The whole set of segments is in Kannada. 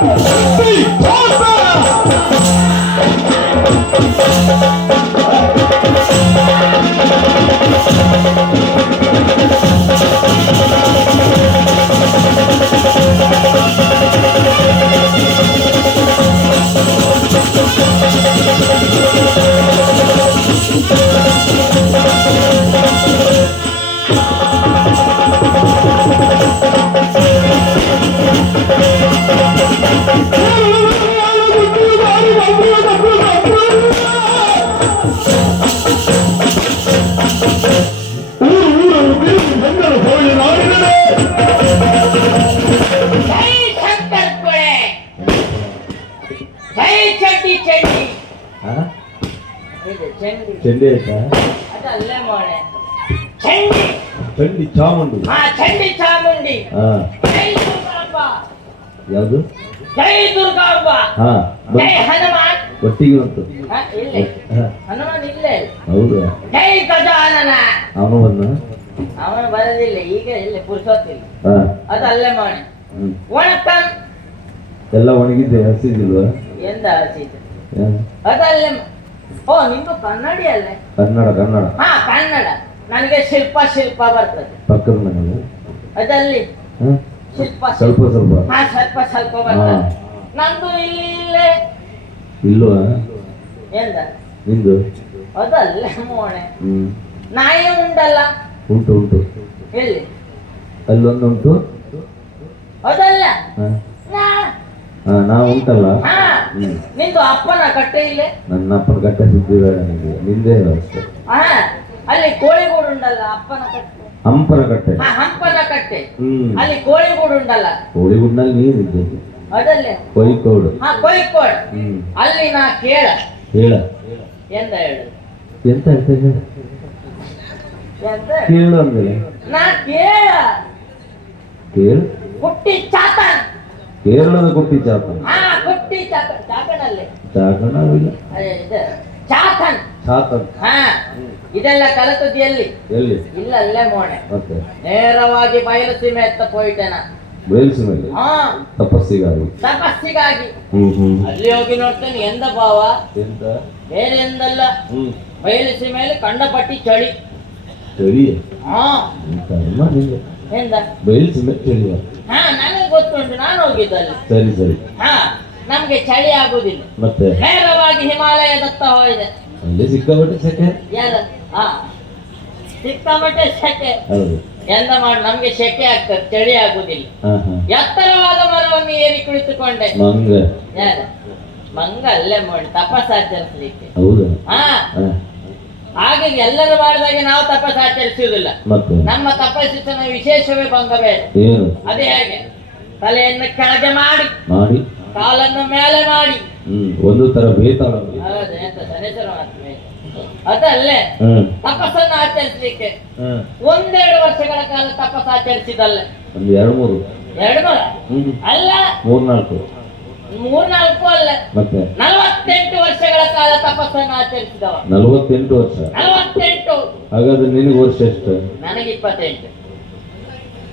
ಜೈ ಚಂಡಿ ಆಯ್ತಾ? ಅದಲ್ಲೇ ಮೋಳೆ. ಚಂಡಿ. ಚಂಡಿ ಚಾಮುಂಡಿ. ಹಾ ಚಂಡಿ ಚಾಮುಂಡಿ. ಹಾ. ಜೈ ದುರ್ಗಾಂಬ. ಯಾವುದು? ಜೈ ದುರ್ಗಾಂಬ. ಹಾ ಜೈ ಹನುಮಾನ್. ಒಟ್ಟಿಗೆ ಉಂಟು. ಹನುಮಾನ್ ಇಲ್ಲೇ ಹೌದು? ಜೈ ಗಜಾನನ. ಅವನು ಬಂದ ಅವನು ಬರೋದಿಲ್ಲ ಈಗ ಇಲ್ಲಿ ಪುರುಷೋತ್ತಿಲ್ಲ. ಅದು ಅಲ್ಲೇ ಮಾಡಿ ಒಣಕಂ ಎಲ್ಲ ಒಣಗಿದ್ದೆ ಹಸಿದಿಲ್ವಾ? ಎಂದ ಹಸಿತು ಅದು ಅದಲ್ಲೇ ಮ- ಓ ನಿಮ್ದು ಕನ್ನಡಿ ಅಲ್ಲೇ? ಕನ್ನಡ ಕನ್ನಡ. ಹಾ ಕನ್ನಡ. ನನಗೆ ಶಿಲ್ಪ ಶಿಲ್ಪ ಬರ್ತದೆ. ಪಕ್ಕದ ಮನೆಯಲ್ಲಿ ಅದಲ್ಲಿ ಶಿಲ್ಪ ಸ್ವಲ್ಪ ಸ್ವಲ್ಪ. ಹಾ ಸ್ವಲ್ಪ ಸ್ವಲ್ಪ ಬರ್ತದೆ. ನಂದು ಇಲ್ಲಿ. ಇಲ್ಲೇ ಇಲ್ವಾ ಎಂದ? ನಿಂದು? ಅದಲ್ಲೇ ಮೋಣೆ ನಾಯಿ ಉಂಟಲ್ಲ? ಉಂಟು ಉಂಟು. ಎಲ್ಲಿ? ಅಲ್ಲೊಂದುಂಟು? ಅದಲ್ಲ? ಹಾ. ನಾ ಉಂಟಲ್ಲ ಹಾ. ನಿಂದು ಅಪ್ಪನ ಕಟ್ಟೆ ಇಲ್ಲೇ? ನನ್ನ ಅಪ್ಪನ ಕಟ್ಟೆ ಸುದ್ದಿ ಬೇಡ ನಿಮಗೆ ನಿಂದೇ ವ್ಯವಸ್ಥೆ ಅಲ್ಲಿ ಕೋಳಿಗೂಡು ಉಂಟಲ್ಲ ಅಪ್ಪನ ಕಟ್ಟೆ? ಹಂಪನ ಕಟ್ಟೆ. ಹಂಪನ ಕಟ್ಟೆ. ಅಲ್ಲಿ ಕೋಳಿಗೂಡು ಉಂಟಲ್ಲ? ನೀರು ಇದೆ ಅದಲ್ಲೇ? ಕೊಯ್ಕೋಡು ಹಾ ಕೊಯ್ಕೋಡು ಅಲ್ಲಿ ನಾ ಕೇಳ. ಕೇಳ. ಎಂದ ಹೇಳು? ಎಂತ ಹೇಳ್ತೇನೆ ಎಂತ ಕೇಳು ಅಂದ್ರೆ ನಾ ಕೇಳ. ಕೇಳು. ಹುಟ್ಟಿ ಚಾತ ಕೇರಳದ ಕೊಟ್ಟಿ ಚಾತ ಚಾತನ್. ಚಾತನಲ್ಲಿ ಚಾಕಣವಿಲ್ಲ ಚಾತನ್. ಚಾತ ಹಾ ಇದೆಲ್ಲ ಕಲತದ್ದು ಎಲ್ಲಿ? ಎಲ್ಲಿ ಇಲ್ಲ ಅಲ್ಲೇ ಮೋಣೆ ಮತ್ತೆ? ನೇರವಾಗಿ ಬಯಲು ಸೀಮೆ ಎತ್ತ ಹೋಯ್ತೇನ ಬಯಲ್ಸಿ ಮೇಲೆ ಹಾ. ತಪಸ್ಸಿಗಾಗಿ. ತಪಸ್ಸಿಗಾಗಿ. ಅಲ್ಲಿ ಹೋಗಿ ನೋಡ್ತೇನೆ ಎಂದ ಭಾವ? ಎಂತ ಬೇರೆ ಎಂದಲ್ಲ ಹ್ಮ್. ಬಯಲು ಸೀಮೆಯಲ್ಲಿ ಕಂಡಪಟ್ಟಿ ಚಳಿ. ಚಳಿ? ಹಾ. ಎಂದ? ಬಯಲ್ಸಿ ಮೇಲೆ ಚಳಿಯ ಹಾ ನನಗೆ ಗೊತ್ತುಂಟು ನಾನು ಹೋಗಿದ್ದಲ್ಲಿ ಸರಿ ಸರಿ. ಹಾ. ನಮ್ಗೆ ಚಳಿ ಆಗುದಿಲ್ಲ. ಮತ್ತೆ? ನೇರವಾಗಿ ಹಿಮಾಲಯದತ್ತ ಹೋಗಿದೆ. ಅಲ್ಲಿ ಸಿಕ್ಕಾಪಟ್ಟೆ ಸೆಕೆ? ಯಾರ? ಹಾ ಸಿಕ್ಕಾಪಟ್ಟೆ ಸೆಕೆ. ಹೌದು. ಎಂದ ಮಾಡಿ ನಮ್ಗೆ ಸೆಕೆ ಆಗ್ತದೆ ಚಳಿ ಆಗುದಿಲ್ಲ. ಎತ್ತರವಾದ ಮರವನ್ನು ಏರಿ ಕುಳಿತುಕೊಂಡೆ. ಮಂಗ. ಯಾರ? ಮಂಗ ಅಲ್ಲೇ ಮಾಡಿ ತಪಸ್ ಆಚರಿಸ್ಲಿಕ್ಕೆ ಹಾ ಹಾ. ಹಾಗೆ ಎಲ್ಲರೂ ಮಾಡಿದಾಗೆ ನಾವು ತಪಸ್ಸಾಚರಿಸುವುದಿಲ್ಲ. ಮತ್ತೆ? ನಮ್ಮ ತಪಸ್ಸಿನ ವಿಶೇಷವೇ ಭಂಗ ಬೇಡ ಅದೇ ಹೇಗೆ. ತಲೆಯನ್ನು ಕೆಳಗೆ ಮಾಡಿ. ಮಾಡಿ. ಕಾಲನ್ನು ಮೇಲೆ ಮಾಡಿ. ಒಂದು ತರ ಬೇತಾಳ ಅದಲ್ಲೇ ತಪಸ್ಸನ್ನು ಆಚರಿಸಲಿಕ್ಕೆ ಒಂದೆರಡು ವರ್ಷಗಳ ಕಾಲ ತಪಸ್ಸು ಆಚರಿಸಿದಲ್ಲ ಒಂದು ಎರಡು ಮೂರು. ಎರಡು ಮೂರ? ಅಲ್ಲ. ಮೂರ್ನಾಲ್ಕು. ಮೂರ್ನಾಲ್ಕು ಅಲ್ಲ. ಮತ್ತೆ? ನಲವತ್ತೆಂಟು ವರ್ಷಗಳ ಕಾಲ ತಪಸ್ಸನ್ನು ಆಚರಿಸಿದವ. ನಲವತ್ತೆಂಟು ವರ್ಷ. ನಲವತ್ತೆಂಟು. ಹಾಗಾದ್ರೆ ನಿನಗೆ ವರ್ಷ ಎಷ್ಟು? ನನಗೆ ಇಪ್ಪತ್ತೆಂಟು.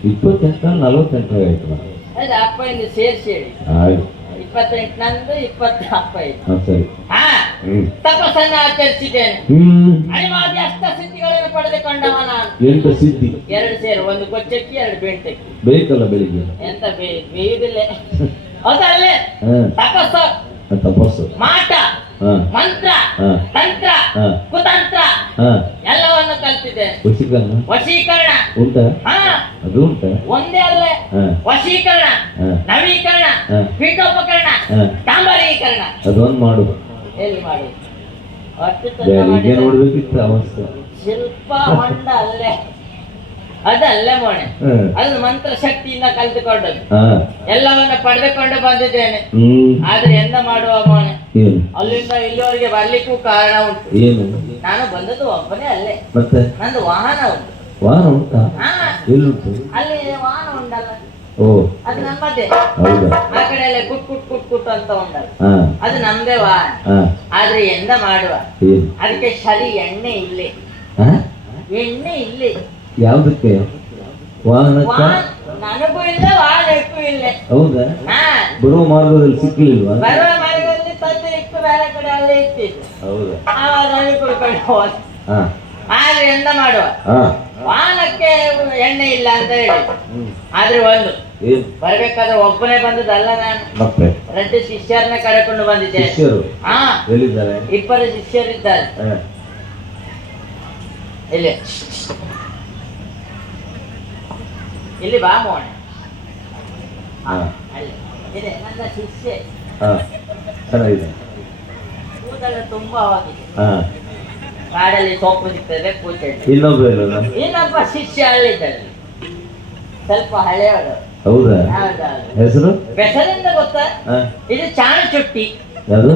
ಇಪ್ಪತ್ತೆಂಟು ನಲವತ್ತೆಂಟು ಆಯ್ತು. ಅಪ್ಪ ಇಂದ ಸೇರಿಸಿ ಹೇಳಿ. ಆಯ್ತು. ಹಾ ಸರಿ. ಹಾ ಹ್ಮ್. ತಪಸ್ಸನ್ನು ಆಚರಿಸಿದ್ದೇನೆ. ಹ್ಮ್. ಸಿದ್ಧಿಗಳನ್ನು ಪಡೆದುಕೊಂಡವ ನಾನು. ಎಂಟು ಸಿದ್ಧಿ? ಎರಡು ಸೇರು ಒಂದು ಕೊಚ್ಚಕ್ಕಿ ಎರಡು ಬೆಂಟಕ್ಕಿ. ಬೇಕಲ್ಲ ಬೆಳಿಗ್ಗೆ? ಎಂತ ಬೇ ಬೇಯುದಿಲ್ಲ. ಅದಲ್ಲೇ ಹಾ. ತಪಸ್ಸು. ತಪಸ್ಸು. ಮಾಟ. ಹಾ. ಮಂತ್ರ. ಹಾ. ತಂತ್ರ. ಹಾ. ಕುತಂತ್ರ. ಹಾ. ಎಲ್ಲವನ್ನು ಕಲ್ತಿದ್ದೇನೆ. ವಶೀಕರಣ? ವಶೀಕರಣ. ಉಂಟಾ? ಹಾ. ಅದು ಒಂದೇ ಅಲ್ಲೇ. ವಶೀಕರಣ ನವೀಕರಣ. ಪೀಠೋಪಕರಣ ಡಾಂಬರೀಕರಣ ಅದೊಂದು ಮಾಡು. ಎಲ್ಲಿ ಮಾಡಿ? ಬೇರೆ ನೋಡ್ಬೇಕಿತ್ತು ಅವಸ್ಥೆ. ಶಿಲ್ಪ ಹೊಂಡ ಅಲ್ಲೇ. ಅದಲ್ಲೇ ಮೋಣೆ ಅದು ಮಂತ್ರ ಶಕ್ತಿಯಿಂದ ಕಲಿತುಕೊಂಡದ್ದು. ಎಲ್ಲವನ್ನ ಪಡೆದುಕೊಂಡು ಬಂದಿದ್ದೇನೆ. ಆದ್ರೆ ಎಂದ ಮಾಡುವ ಮೋಣೆ ಅಲ್ಲಿಂದ ಇಲ್ಲಿವರೆಗೆ ಬರ್ಲಿಕ್ಕೂ ಕಾರಣ ಉಂಟು. ನಾನು ಬಂದದ್ದು ಒಬ್ಬನೇ ಅಲ್ಲೇ. ಮತ್ತೆ? ನಂದು ವಾಹನ ಉಂಟು. ವಾರ ಉಂಟಾ? ಎಲ್ಲುಂಟು ಅಲ್ಲಿ ವಾಹನ ಉಂಟಲ್ಲ. ಓ. ಅದು ನಮ್ಮದೇ. ಹೌದಾ? ಆ ಕಡೆ ಎಲ್ಲ ಕುಟ್ ಕುಟ್ ಕುಟ್ ಕುಟ್ ಅಂತ ಉಂಟಲ್ಲ. ಹಾ. ಅದು ನಮ್ದೇ ವಾ ಹಾ. ಆದ್ರೆ ಎಂದ ಮಾಡುವ? ಏನು ಅದಕ್ಕೆ ಶರಿ ಎಣ್ಣೆ ಇಲ್ಲೇ ಹಾ? ಎಣ್ಣೆ ಇಲ್ಲೇ ಯಾವುದಕ್ಕೆ? ವಾಹನಕ್ಕ ವಾಹನ ನನಗೂ ಇಲ್ಲ ವಾಹನಕ್ಕೂ ಇಲ್ಲ. ಹೌದಾ? ಹಾ. ಬರುವ ಮಾರ್ಗದಲ್ಲಿ ಸಿಕ್ಲಿಲ್ವಾ? ಬರುವ ಮಾರ್ಗದಲ್ಲಿ ತಂದು ಇಟ್ಟು ಬೇರೆ ಕಡೆ ಅಲ್ಲೇ ಇಟ್ಟಿದ್ದು ಹೌದಾ? ಆವಾಗ ಅಲ್ಲಿ ಕುಡ್ಕೊಂಡು ಹೋದ ಹಾ. ಆದ್ರೆ ಎಂದ ಮಾಡುವ? ಹಾ. ವಾಹನಕ್ಕೆ ಎಣ್ಣೆ ಇಲ್ಲ ಅಂತ ಹೇಳಿ. ಆದ್ರೆ ಒಂದು ಬರ್ಬೇಕಾದ್ರೆ ಒಬ್ಬನೇ ಬಂದದಲ್ಲ ನಾನು. ಎರಡು ಶಿಷ್ಯರನ್ನ ಕರೆಕೊಂಡು ಬಂದಿದ್ದೇನೆ ಶಿಷ್ಯರು? ಹಾ. ಇಬ್ಬರು ಶಿಷ್ಯರಿದ್ದಾರೆ. ಇಲ್ಲಿ. ಇಲ್ಲಿ ಬಾ ಮೋಹನ. ಇದೆ ನನ್ನ ಶಿಷ್ಯ. ಕೂದಲು ತುಂಬಾ ಹೋಗಿದೆ ಕಾಡಲ್ಲಿ ಸೊಪ್ಪು ಸಿಗ್ತದೆ ಇನ್ನೊಬ್ರು ಇಲ್ಲಲ್ಲ ಇನ್ನೊಬ್ಬ ಶಿಷ್ಯ ಹಳ್ಳಿದ್ದಾರೆ ಸ್ವಲ್ಪ ಹಳೆಯವರು ಹೌದಾ? ಹೌದೌದು. ಹೆಸರು? ಹೆಸರಿಂದ ಗೊತ್ತಾ? ಹಾ. ಇದು ಚಾಣ ಚುಟ್ಟಿ ಯಾವುದು?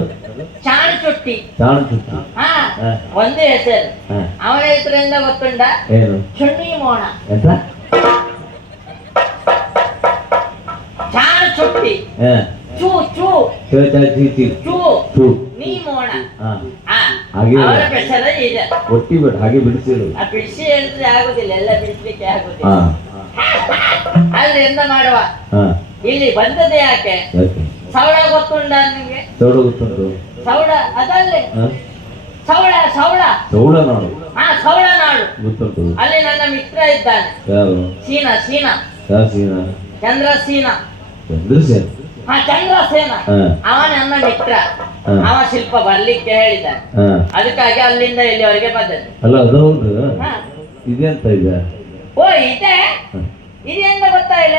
ಚಾಣ ಚುಟ್ಟಿ ಚಾಣ ಚುಟ್ಟಿ ಹಾ ಹಾ. ಒಂದೇ ಹೆಸರು. ಹಾ. ಅವನ ಹೆಸರಿಂದ ಗೊತ್ತುಂಡ ಏನು? ಚುಣ್ಣಿ ಮೋಣ ಎಂತ? ಚಾಣ ಚುಟ್ಟಿ ಹಾ. ಚೂ ಚೂ. ಚೋ. ಚಾ. ನೀ ಮೋಣ ಹಾ. ಹಾ. ಹಾಗೆ ಒಟ್ಟಿ ಬಿಡು ಹಾಗೆ ಬಿಡಿಸಿರು ಬಿಡಿಸಿ ಹೇಳಿದ್ರೆ ಆಗುದಿಲ್ಲ ಎಲ್ಲ ಬಿಡಿಸ್ಲಿಕ್ಕೆ ಆಗುದಿಲ್ಲ. ಆದ್ರೆ ಎಂತ ಮಾಡುವ? ಇಲ್ಲಿ ಬಂದದೆ ಯಾಕೆ? ಸೌಳ ಗೊತ್ತುಂಟ ಗೊತ್ತುಂಡ ನಿಮ್ಗೆ? ಚೌಡ ಗೊತ್ತುಂಟು. ಸೌಳ ಅದಲ್ಲೇ? ಸೌಳ ಸೌಳ. ಚೌಡ ನಾಡು. ಹಾ ಸೌಳ ನಾಡು. ಗೊತ್ತುಂಟು. ಅಲ್ಲಿ ನನ್ನ ಮಿತ್ರ ಇದ್ದಾನೆ. ಯಾರು? ಸೀನಾ ಸೀನಾ. ಶಾಸೀನ ಚಂದ್ರ ಸೀನಾ. ಚಂದ್ರಸೇನ ಹಾ ಚಂದ್ರಸೇನ ಅವನ ಅವ ನನ್ನ ಮಿತ್ರ. ಅವ ಶಿಲ್ಪ ಬರ್ಲಿಕ್ಕೆ ಹೇಳಿದ ಅದಕ್ಕಾಗಿ ಅಲ್ಲಿಂದ ಇಲ್ಲಿವರೆಗೆ ಬಂದದ್ದು? ಅಲ್ಲ ಅದು ಹೌದು. ಇದೆಂತ ಈಗ ಓ ಇದೆ. ಇದೆಂತ ಗೊತ್ತಾ ಇಲ್ಲ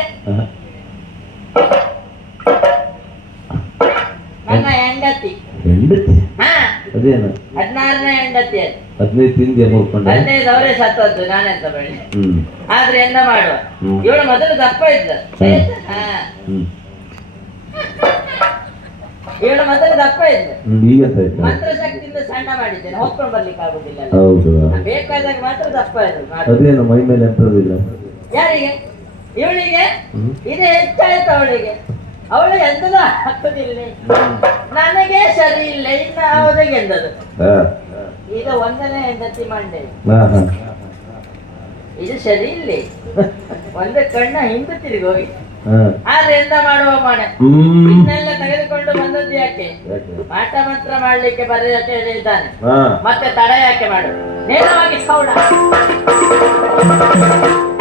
ನನ್ನ ಹೆಂಡತಿ. ಹೆಂಡತಿ? ಹಾ. ಅದೇನು? ಹದಿನಾರನೇ ಹೆಂಡತಿ ಅದು ಹದಿನೈದು ತಿಂಗೆ ಮುರ್ಕೊಂಡೆ ಹದಿನೈದು ಅವರೇ ಸತ್ತದ್ದು ನಾನೆಂತ ಬೆಳೆ. ಆದ್ರೆ ಎಂತ ಮಾಡುವ. ಇವಳು ಮೊದಲು ದಪ್ಪ ಇದ್ದ ಹಾ. ಹ್ಮ್ ಮಂತ್ರ ದಪ್ಪ ಇದ್ದೆ ಮಂತ್ರ ಶಕ್ತಿಯಿಂದ ಸಣ್ಣ ಮಾಡಿದ್ದೇನೆ ಹೊತ್ಕೊಂಡು ಬರ್ಲಿಕ್ಕೆ ಆಗುದಿಲ್ಲ. ಹೌದು ಬೇಕಾದಾಗ ಮಾತ್ರ ದಪ್ಪ ಇದ್ರು. ಅದೇನು ಮೈ ಮೇಲೆ ಎಂತದಿಲ್ಲ ಯಾರಿಗೆ? ಇವಳಿಗೆ. ಇದು ಹೆಚ್ಚಾಯ್ತು ಅವಳಿಗೆ. ಅವಳು ಎಂದದ ಹಾಕುದಿಲ್ಲ. ನನಗೆ ಸರಿ ಇಲ್ಲ ಇನ್ನು ಅವರಿಗೆ ಎಂದದು. ಈಗ ಒಂದನೇ ಹೆಂಡತಿ ಮಂಡೆ. ಇದು ಸರಿ ಇಲ್ಲ. ಒಂದು ಕಣ್ಣ ಹಿಂದೆ ತಿರುಗಿ ಹೋಗಿ. ಹಾ ಆದ್ರೆ ಎಂತ ಮಾಡುವ ಮಾಡ? ಇನ್ನೆಲ್ಲ ತೆಗೆದುಕೊಂಡು ಬಂದದ್ದು ಯಾಕೆ? ಪಾಠ ಮಾತ್ರ ಮಾಡ್ಲಿಕ್ಕೆ ಬರೆಯಕ್ಕೆ ಹೇಳಿದ್ದಾನೆ? ಮತ್ತೆ ತಡ ಯಾಕೆ ಮಾಡು? ನೇರವಾಗಿ ಸೌಡ